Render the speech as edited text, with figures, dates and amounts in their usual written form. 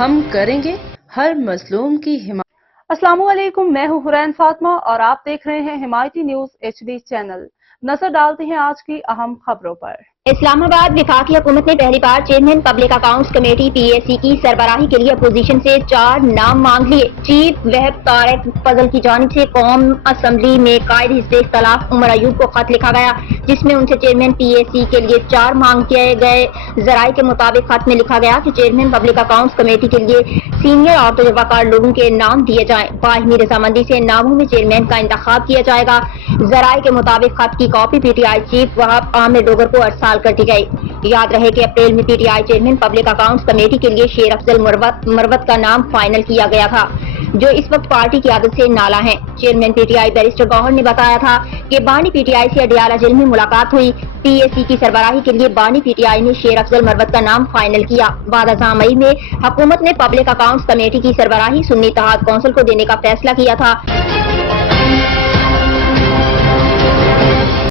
ہم کریں گے ہر مظلوم کی حمایت۔ السلام علیکم، میں ہوں حرین فاطمہ اور آپ دیکھ رہے ہیں حمایتی نیوز HD چینل۔ نظر ڈالتے ہیں آج کی اہم خبروں پر۔ اسلام آباد وفاقی حکومت نے پہلی بار chairman public accounts committee PAC کی سربراہی کے لیے اپوزیشن سے 4 نام مانگ لیے۔ چیف وہب طارق فضل کی جانب سے قوم اسمبلی میں قائد حزب اختلاف عمر ایوب کو خط لکھا گیا، جس میں ان سے چیئرمین PAC کے لیے 4 مانگ کیے گئے۔ ذرائع کے مطابق خط میں لکھا گیا کہ چیئرمین پبلک اکاؤنٹس کمیٹی کے لیے سینئر اور تجربہ کار لوگوں کے نام دیے جائیں۔ باہمی رضامندی سے ناموں میں چیئرمین کا انتخاب کیا جائے گا۔ ذرائع کے مطابق خط کی کاپی PTI چیف وہب عامر ڈوگر کو ارسال کر دی گئی۔ یاد رہے کہ اپریل میں PTI chairman public accounts committee کے لیے شیر افضل مروت کا نام فائنل کیا گیا تھا، جو اس وقت پارٹی کی عادت سے نالا ہیں۔ چیئرمین PTI بیرسٹر گوہر نے بتایا تھا کہ بانی PTI سے اڈیالہ جیل میں ملاقات ہوئی۔ PAC کی سربراہی کے لیے بانی PTI نے شیر افضل مروت کا نام فائنل کیا۔ بعد ازاں مئی میں حکومت نے پبلک اکاؤنٹس کمیٹی کی سربراہی سنی اتحاد کونسل کو دینے کا فیصلہ کیا تھا۔